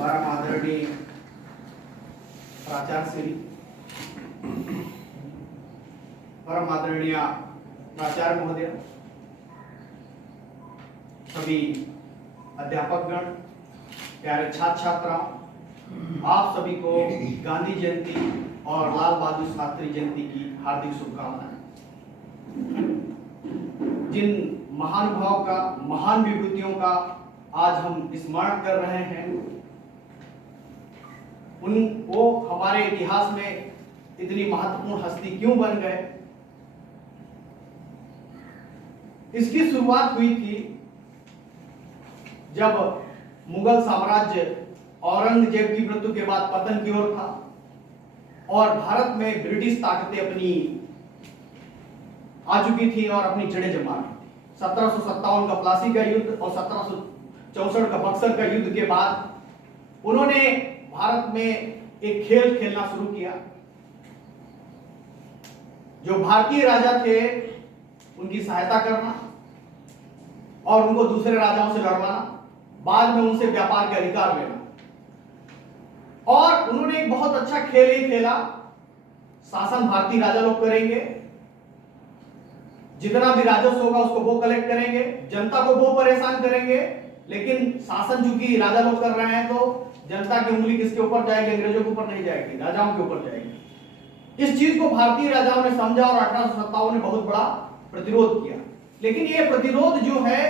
परम आदरणीय प्राचार्य श्री, परम आदरणीय प्राचार्य महोदय, सभी अध्यापकगण, प्यारे छात्र छात्राओं, आप सभी को गांधी जयंती और लाल बहादुर शास्त्री जयंती की हार्दिक शुभकामनाएं। जिन महानुभाव का, महान विभूतियों का आज हम स्मरण कर रहे हैं, वो हमारे इतिहास में इतनी महत्वपूर्ण हस्ती क्यों बन गए, इसकी शुरुआत हुई थी जब मुगल साम्राज्य औरंगजेब की मृत्यु के बाद पतन की ओर था और भारत में ब्रिटिश ताकतें अपनी आ चुकी थी और अपनी जड़ें जमा रही थी। 1757 का प्लासी का युद्ध और 1764 का बक्सर का युद्ध के बाद उन्होंने भारत में एक खेल खेलना शुरू किया। जो भारतीय राजा थे उनकी सहायता करना और उनको दूसरे राजाओं से लड़वाना, बाद में उनसे व्यापार के अधिकार लेना। और उन्होंने एक बहुत अच्छा खेल ही खेला, शासन भारतीय राजा लोग करेंगे, जितना भी राजस्व होगा उसको वो कलेक्ट करेंगे, जनता को वो परेशान करेंगे, लेकिन शासन चूंकि राजा लोग कर रहे हैं तो जनता की उंगली किसके ऊपर जाएगी? अंग्रेजों के ऊपर नहीं जाएगी, राजाओं के ऊपर जाएगी। इस चीज को भारतीय राजाओं ने समझा और 1857 में बहुत बड़ा प्रतिरोध किया। लेकिन ये प्रतिरोध जो है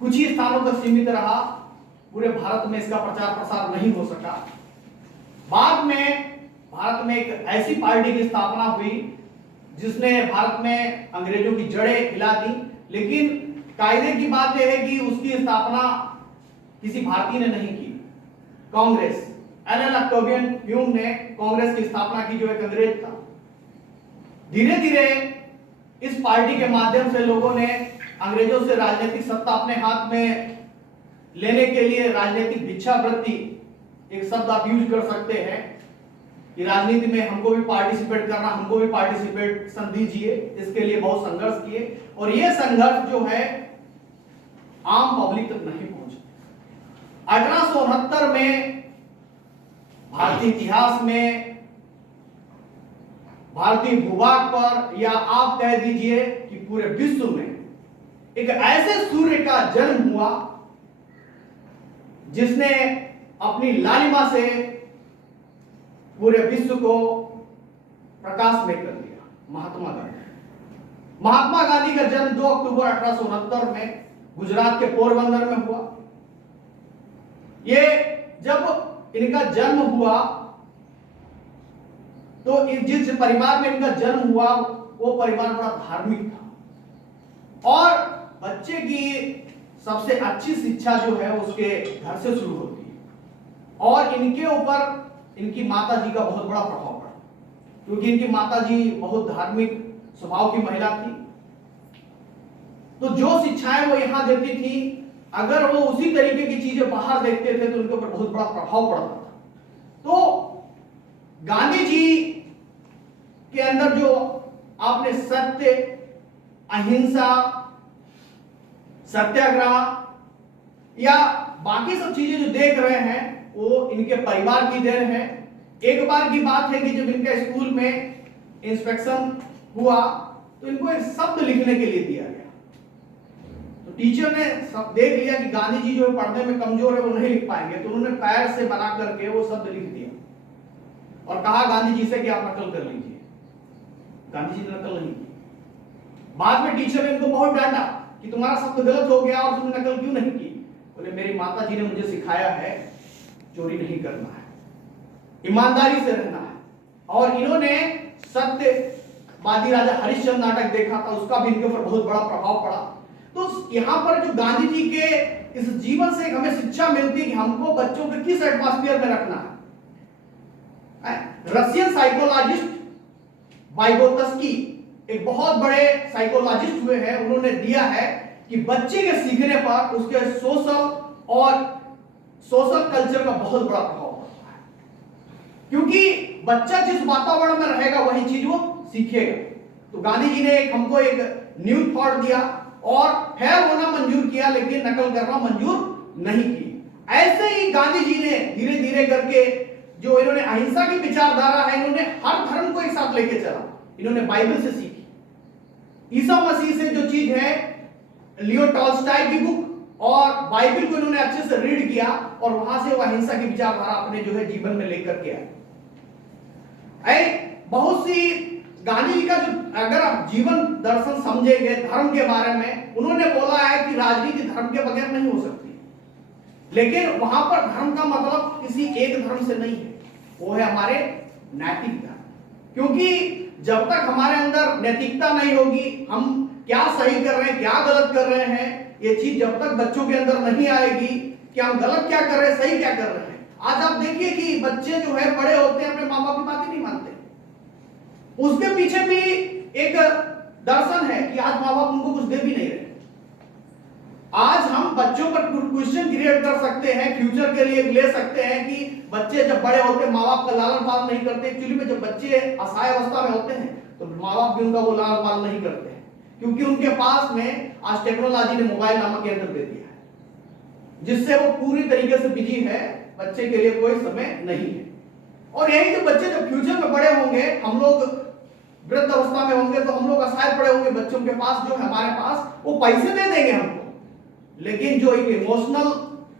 कुछ ही स्थानों तक सीमित रहा, पूरे भारत में इसका प्रचार प्रसार नहीं हो सका। बाद में भारत में एक ऐसी पार्टी की स्थापना हुई जिसने भारत में अंग्रेजों की जड़ें हिला दी। लेकिन कायदे की बात यह है कि उसकी स्थापना किसी भारतीय ने नहीं की, कांग्रेस, एलन ऑक्टेवियन ह्यूम ने कांग्रेस की स्थापना की, जो एक अंग्रेज था। धीरे धीरे इस पार्टी के माध्यम से लोगों ने अंग्रेजों से राजनीतिक सत्ता अपने हाथ में लेने के लिए राजनीतिक भिक्षावृत्ति, एक शब्द आप यूज कर सकते हैं कि राजनीति में हमको भी पार्टिसिपेट करना, हमको भी पार्टिसिपेशन दीजिए, इसके लिए बहुत संघर्ष किए। और यह संघर्ष जो है आम पब्लिक तक नहीं पहुंचा। 1869 में भारतीय इतिहास में, भारतीय भूभाग पर, या आप कह दीजिए कि पूरे विश्व में एक ऐसे सूर्य का जन्म हुआ जिसने अपनी लालिमा से पूरे विश्व को प्रकाश में कर दिया, महात्मा गांधी। महात्मा गांधी का जन्म 2 अक्टूबर 1869 में गुजरात के पोरबंदर में हुआ। ये जब इनका जन्म हुआ तो जिस परिवार में इनका जन्म हुआ वो परिवार बड़ा धार्मिक था और बच्चे की सबसे अच्छी शिक्षा जो है उसके घर से शुरू होती है। और इनके ऊपर इनकी माता जी का बहुत बड़ा प्रभाव पड़ा, क्योंकि इनकी माता जी बहुत धार्मिक स्वभाव की महिला थी। तो जो शिक्षाएं वो यहां देती थी, अगर वो उसी तरीके की चीजें बाहर देखते थे तो उनके ऊपर बहुत बड़ा प्रभाव पड़ता था। तो गांधी जी के अंदर जो आपने सत्य, अहिंसा, सत्याग्रह या बाकी सब चीजें जो देख रहे हैं वो इनके परिवार की देन है। एक बार की बात है कि जब इनके स्कूल में इंस्पेक्शन हुआ तो इनको एक शब्द लिखने के लिए दिया गया। तो टीचर ने सब देख लिया कि गांधी जी जो पढ़ने में कमजोर है वो नहीं लिख पाएंगे, तो उन्होंने पैर से बना करके वो शब्द लिख दिया और कहा गांधी जी से कि आप नकल कर लीजिए। गांधी जी ने नकल नहीं की। बाद में टीचर ने इनको बहुत डांटा कि तुम्हारा शब्द गलत हो गया और तुमने नकल क्यों नहीं की। बोले मेरी माता जी ने मुझे सिखाया है चोरी नहीं करना है, ईमानदारी से रहना है। और इन्होंने सत्यवादी राजा हरिश्चंद्र नाटक देखा था, उसका भी इनके ऊपर बहुत बड़ा प्रभाव पड़ा। तो यहाँ पर जो गांधी जी के इस जीवन से हमें शिक्षा मिलती है कि हमको बच्चों को किस एटमॉस्फेयर में रखना है। रशियन साइकोलॉजिस्ट वाइगोत्स्की एक बहुत बड़े साइकोलॉजिस्ट हुए हैं, उन्होंने दिया है कि बच्चे के सीखने पर उसके सोशल कल्चर का बहुत बड़ा प्रभाव पड़ता है, क्योंकि बच्चा जिस वातावरण में रहेगा वही चीज वो सीखेगा। तो गांधी जी ने हमको एक न्यू थॉट दिया और फेल होना मंजूर किया, लेकिन नकल करना मंजूर नहीं की। ऐसे ही गांधी जी ने धीरे धीरे करके जो इन्होंने अहिंसा की विचारधारा है, इन्होंने हर धर्म को एक साथ लेके चला। इन्होंने बाइबल से सीखी, ईसा मसीह से जो चीज है, लियो टॉल्स्टॉय की बुक और बाइबल को इन्होंने अच्छे से रीड किया और वहां से वो अहिंसा की विचारधारा अपने जो है जीवन में लेकर के आए। बहुत सी गांधी जी का जो अगर आप जीवन दर्शन समझेंगे धर्म के बारे में, उन्होंने बोला है कि राजनीति धर्म के बगैर नहीं हो सकती, लेकिन वहां पर धर्म का मतलब किसी एक धर्म से नहीं है, वो है हमारे नैतिक धर्म। क्योंकि जब तक हमारे अंदर नैतिकता नहीं होगी, हम क्या सही कर रहे हैं क्या गलत कर रहे हैं, ये चीज जब तक बच्चों के अंदर नहीं आएगी कि हम गलत क्या कर रहे हैं सही क्या कर रहे हैं। आज आप देखिए कि बच्चे जो है बड़े होते हैं अपने माँ बाप की बातें नहीं मानते, उसके पीछे भी एक दर्शन है कि आज माँ बाप उनको कुछ दे भी नहीं रहे। आज हम बच्चों पर क्वेश्चन क्रिएट कर सकते हैं, फ्यूचर के लिए ले सकते हैं कि बच्चे जब बड़े होते हैं माँ बाप का लालन पालन नहीं करते। एक्चुअली में जब बच्चे असहाय अवस्था में होते हैं तो माँ बाप भी उनका वो लालन पालन नहीं करते हैं, क्योंकि उनके पास में आज टेक्नोलॉजी ने मोबाइल नामक यंत्र दे दिया है, जिससे वो पूरी तरीके से बिजी है, बच्चे के लिए कोई समय नहीं है। और यही जो बच्चे जब फ्यूचर में बड़े होंगे, हम लोग वृद्ध अवस्था में होंगे तो हम लोग असहाय पड़े होंगे, बच्चों के पास जो है हमारे पास वो पैसे दे देंगे हमको, लेकिन जो एक इमोशनल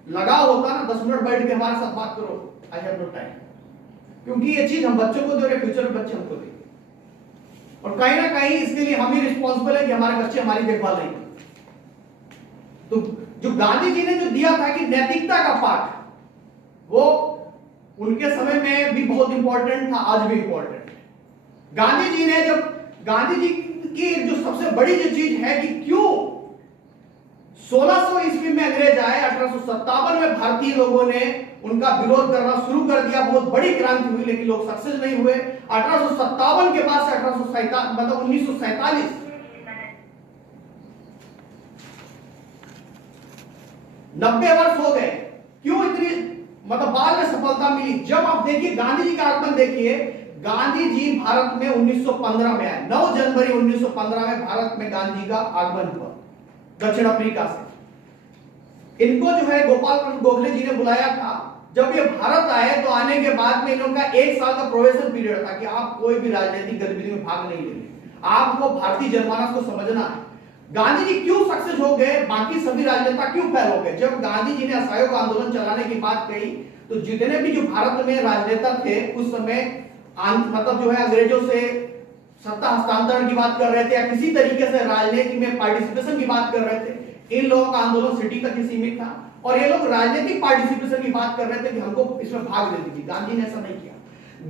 लगाव होता है ना, 10 मिनट बैठ के हमारे साथ बात करो, आई हैव नो टाइम, क्योंकि ये चीज हम बच्चों को दे रहे, फ्यूचर में बच्चे हमको देंगे। और कहीं ना कहीं इसके लिए हम ही रिस्पॉन्सिबल है कि हमारे बच्चे हमारी देखभाल नहीं करते। तो जो गांधी जी ने जो दिया था कि नैतिकता का पाठ, वो उनके समय में भी बहुत इंपॉर्टेंट था, आज भी इंपॉर्टेंट है। गांधी जी ने गांधी जी की जो सबसे बड़ी जो चीज है कि क्यों 1600 ईस्वी में अंग्रेज आए, 1857 में भारतीय लोगों ने उनका विरोध करना शुरू कर दिया, बहुत बड़ी क्रांति हुई, लेकिन लोग सक्सेस नहीं हुए। 1857 के बाद से 1847 मतलब 1947 90 वर्ष हो गए। क्यों इतनी मतलब बाद में सफलता मिली? जब आप देखिए गांधी जी का आगमन देखिए, गांधी जी भारत में 1915 में आए, 9 जनवरी 1915 में भारत में गांधी जी का आगमन हुआ दक्षिण अफ्रीका से। इनको जो है गोपाल कृष्ण गोखले जी ने बुलाया था। जब ये भारत आए तो आने के बाद में इनका 1 साल का प्रोबेशन पीरियड था कि आप कोई भी राजनीतिक गतिविधि में भाग नहीं लेंगे, आपको भारतीय जनमानस को समझना है। गांधी जी क्यों सक्सेस हो गए, बाकी सभी राजनेता क्यों फेल हो गए? जब गांधी जी ने असहयोग आंदोलन चलाने की बात कही तो जितने भी जो भारत में राजनेता थे उस समय मतलब जो है अंग्रेजों से सत्ता हस्तांतरण की बात कर रहे थे या किसी तरीके से राजनीति में पार्टिसिपेशन की बात कर रहे थे। इन लोगों का आंदोलन सिटी तक ही सीमित था और ये लोग राजनीतिक पार्टिसिपेशन की बात कर रहे थे कि हमको इसमें भाग ले दीजिए। गांधी ने ऐसा नहीं किया।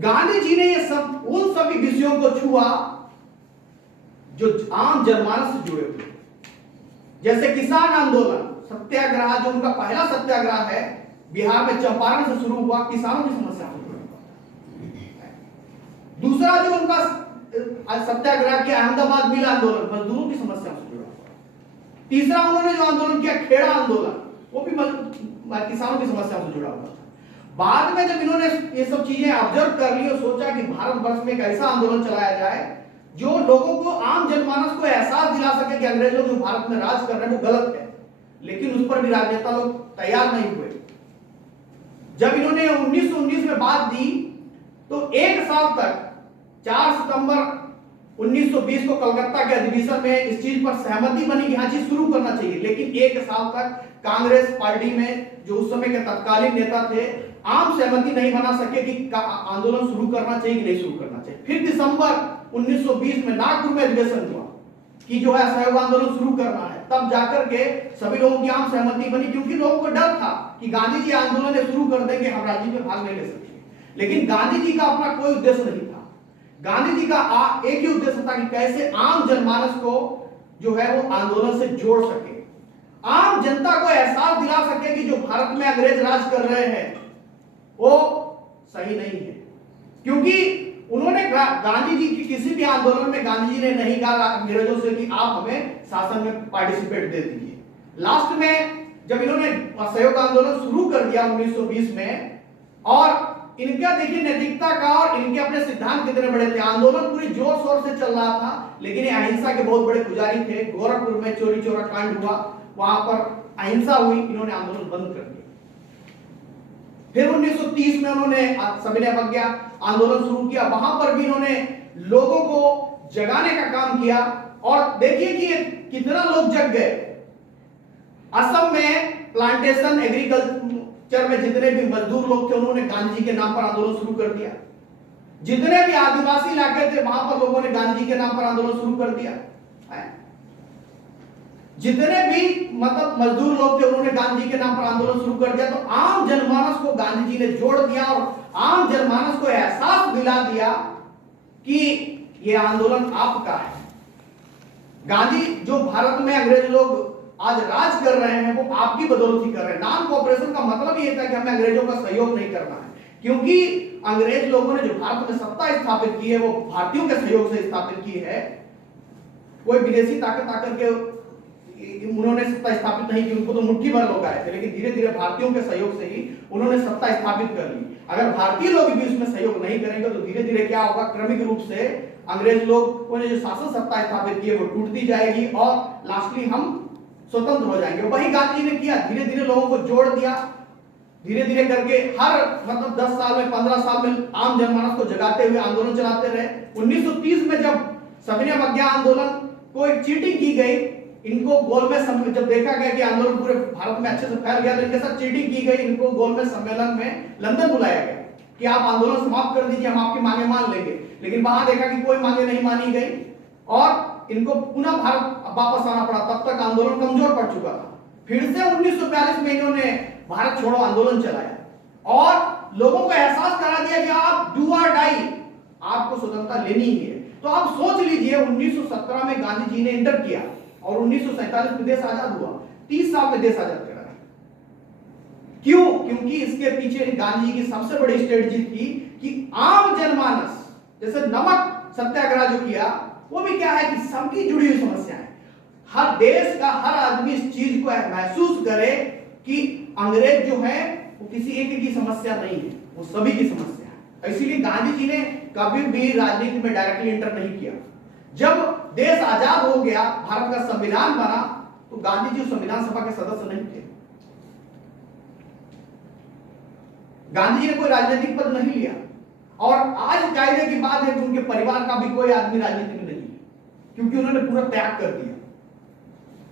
गांधी जी ने ये सब उन सभी विषयों को छुआ जो आम जनमानस से जुड़े हुए, जैसे किसान आंदोलन, सत्याग्रह, जो उनका पहला सत्याग्रह है बिहार में चंपारण से शुरू हुआ, किसानों की समस्या से जुड़ा हुआ। दूसरा जो उनका सत्याग्रह किया अहमदाबाद मिल आंदोलन, मजदूरों की समस्या से जुड़ा हुआ। तीसरा उन्होंने जो आंदोलन किया खेड़ा आंदोलन, वो भी किसानों की समस्या से जुड़ा हुआ था। बाद में जब इन्होंने ये सब चीजें ऑब्जर्व कर ली और सोचा कि भारतवर्ष में एक ऐसा आंदोलन चलाया जाए जो लोगों को, आम जनमानस को एहसास दिला सके कि अंग्रेज लोग जो भारत में राज कर रहे हैं वो गलत है, लेकिन उस पर भी राजनेता लोग तैयार नहीं हुए। जब इन्होंने 1919 में बात दी तो 1 साल तक 4 सितंबर 1920 को कलकत्ता के अधिवेशन में इस चीज पर सहमति बनी कि हाँ चीज शुरू करना चाहिए, लेकिन 1 साल तक कांग्रेस पार्टी में जो उस समय के तत्कालीन नेता थे आम सहमति नहीं बना सके कि आंदोलन शुरू करना चाहिए कि नहीं शुरू करना चाहिए। फिर दिसंबर 1920 में नागपुर में अधिवेशन हुआ कि जो है असहयोग आंदोलन शुरू करना है, तब जाकर के सभी लोगों की आम सहमति बनी, क्योंकि लोगों को डर था कि गांधी जी आंदोलन शुरू कर देंगे, हम राजनीति में भाग नहीं ले सकते। लेकिन गांधी जी का अपना कोई उद्देश्य नहीं था। गांधी जी का एक ही उद्देश्य था कि कैसे आम जनमानस को जो है वो आंदोलन से जोड़ सके, आम जनता को एहसास दिला सके कि जो भारत में अंग्रेज राज कर रहे हैं वो सही नहीं है। क्योंकि उन्होंने गांधी जी की किसी भी आंदोलन में गांधी जी ने नहीं कहा अंग्रेजों से कि आप हमें शासन में पार्टिसिपेट दे दीजिए। लास्ट में जब इन्होंने असहयोग आंदोलन शुरू कर दिया 1920 में, और इनका देखिए नैतिकता का और इनके अपने सिद्धांत कितने बड़े थे। आंदोलन पूरी जोर शोर से चल रहा था, लेकिन ये अहिंसा के बहुत बड़े पुजारी थे। गोरखपुर में चोरी चोरा कांड हुआ, वहां पर अहिंसा हुई, इन्होंने आंदोलन बंद कर दिया। फिर 1930 में उन्होंने सविनय अवज्ञा आंदोलन शुरू किया, वहां पर भी इन्होंने लोगों को जगाने का काम किया। और देखिए कि कितना लोग जग गए। असम में प्लांटेशन एग्रीकल्चर में जितने भी मजदूर लोग थे, उन्होंने गांधी जी के नाम पर आंदोलन शुरू कर दिया। जितने भी आदिवासी इलाके थे, वहां पर लोगों ने गांधी जी के नाम पर आंदोलन शुरू कर दिया। जितने भी मतलब मजदूर लोग थे, उन्होंने गांधी जी के नाम पर आंदोलन शुरू कर दिया। तो आम जनमानस को गांधी जी ने जोड़ दिया और आम जनमानस को एहसास दिला दिया कि यह आंदोलन आपका है। गांधी जो भारत में अंग्रेज लोग आज राज कर रहे हैं, वो आपकी बदौलत ही कर रहे हैं। नॉन कोऑपरेशन का मतलब ये था कि हमें अंग्रेजों का सहयोग नहीं करना है, क्योंकि अंग्रेज लोगों ने जो भारत में सत्ता स्थापित की है, वो भारतीयों के सहयोग से स्थापित की है। कोई विदेशी ताकत आकर के उन्होंने सत्ता स्थापित नहीं की, उनको तो मुट्ठी भर लोग आए थे, लेकिन धीरे धीरे भारतीयों के सहयोग से ही उन्होंने सत्ता स्थापित कर ली। अगर भारतीय लोग भी उसमें सहयोग नहीं करेंगे तो धीरे धीरे क्या होगा, क्रमिक रूप से अंग्रेज लोग ने जो शासन सत्ता स्थापित की है वो टूटती जाएगी और लास्टली हम स्वतंत्र हो जाएंगे। वही गांधी जी ने किया, धीरे धीरे लोगों को जोड़ दिया, धीरे धीरे करके हर मतलब 10 साल में 15 साल में आम जनमानस को जगाते हुए आंदोलन चलाते रहे। 1930 में जब सविनय अवज्ञा आंदोलन को एक चीटिंग की गई, इनको गोलमेज सम्मेलन, जब देखा गया कि आंदोलन पूरे भारत में अच्छे से फैल गया, तो इनके साथ चीटिंग की गई। इनको गोलमेज सम्मेलन में लंदन बुलाया गया कि आप आंदोलन समाप्त कर दीजिए, हम आपकी मांगे मान लेंगे। लेकिन वहां देखा कि कोई मांगे नहीं मानी गई और इनको पुनः भारत वापस आना पड़ा। तब तक आंदोलन कमजोर पड़ चुका था। फिर से 1942 में इन्होंने भारत छोड़ो आंदोलन चलाया और लोगों को एहसास करा दिया कि आप डू और डाई, आपको स्वतंत्रता लेनी ही है। तो आप सोच लीजिए, 1917 में गांधी जी ने इंटर किया और 1947 में देश आजाद हुआ। 30 साल में देश आजाद करा। क्यों? क्योंकि इसके पीछे गांधी जी की सबसे बड़ी स्ट्रेटजी थी कि आम जनमानस, जैसे नमक सत्याग्रह जो किया, वो भी क्या है कि सबकी जुड़ी हुई समस्या है। हर देश का हर आदमी इस चीज को महसूस करे कि अंग्रेज जो है वो किसी एक की समस्या नहीं है, वो सभी की समस्या है। इसीलिए गांधी जी ने कभी भी राजनीति में डायरेक्टली इंटर नहीं किया। जब देश आजाद हो गया, भारत का संविधान बना, तो गांधी जी संविधान सभा के सदस्य नहीं थे। गांधी जी ने कोई राजनीतिक पद नहीं लिया और आज कायदे की बात है कि उनके परिवार का भी कोई आदमी राजनीति में नहीं है, क्योंकि उन्होंने पूरा त्याग कर दिया।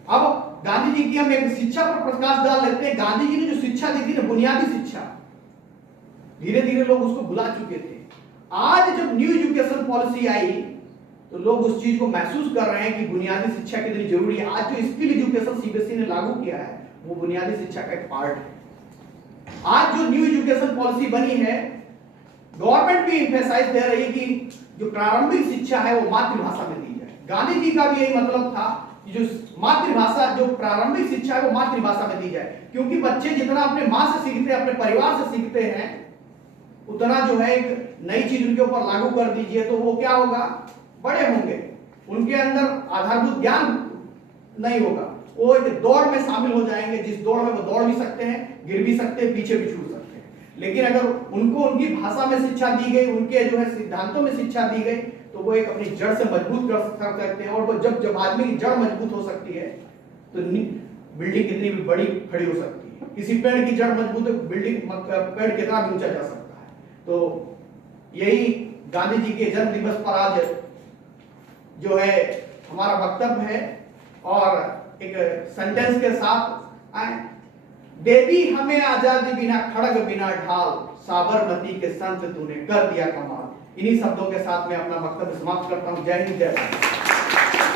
अब गांधी जी की हम एक शिक्षा पर प्रकाश डाल लेते हैं। गांधी जी ने जो शिक्षा दी थी ना, बुनियादी शिक्षा, धीरे धीरे लोग उसको भुला चुके थे। आज जब न्यू एजुकेशन पॉलिसी आई तो लोग उस चीज को महसूस कर रहे हैं कि बुनियादी शिक्षा कितनी जरूरी है। आज जो स्किल एजुकेशन सीबीएसई ने लागू किया है, वो बुनियादी शिक्षा का एक पार्ट है। आज जो न्यू एजुकेशन पॉलिसी बनी है, गवर्नमेंट भी इंफेसाइज दे रही है कि जो प्रारंभिक शिक्षा है वो मातृभाषा में दी जाए। गांधी जी का भी यही मतलब था कि जो मातृभाषा, जो प्रारंभिक शिक्षा है वो मातृभाषा में दी जाए, क्योंकि बच्चे जितना अपने माँ से सीखते हैं, अपने परिवार से सीखते हैं, उतना जो है एक नई चीज उनके ऊपर लागू कर दीजिए तो वो क्या होगा, बड़े होंगे, उनके अंदर आधारभूत ज्ञान नहीं होगा, वो एक दौड़ में शामिल हो जाएंगे, जिस दौड़ में वो दौड़ भी सकते हैं, गिर भी सकते हैं, पीछे भी छूट सकते हैं। लेकिन अगर उनको उनकी भाषा में शिक्षा दी गई, उनके जो है सिद्धांतों में शिक्षा दी गई, तो वो एक अपनी जड़ से मजबूत कर सकते हैं। और वो जब आदमी की जड़ मजबूत हो सकती है तो बिल्डिंग कितनी भी बड़ी खड़ी हो सकती है। किसी पेड़ की जड़ मजबूत है, बिल्डिंग पेड़ कितना भी ऊंचा जा सकता है। तो यही गांधी जी के जन्म दिवस पर आज जो है हमारा वक्तव्य है और एक सेंटेंस के साथ आए। देवी हमें आजादी बिना खड़ग बिना ढाल, साबरमती के संत तूने कर दिया कमाल। इन्हीं शब्दों के साथ मैं अपना वक्तव्य समाप्त करता हूं। जय हिंद, जय भारत।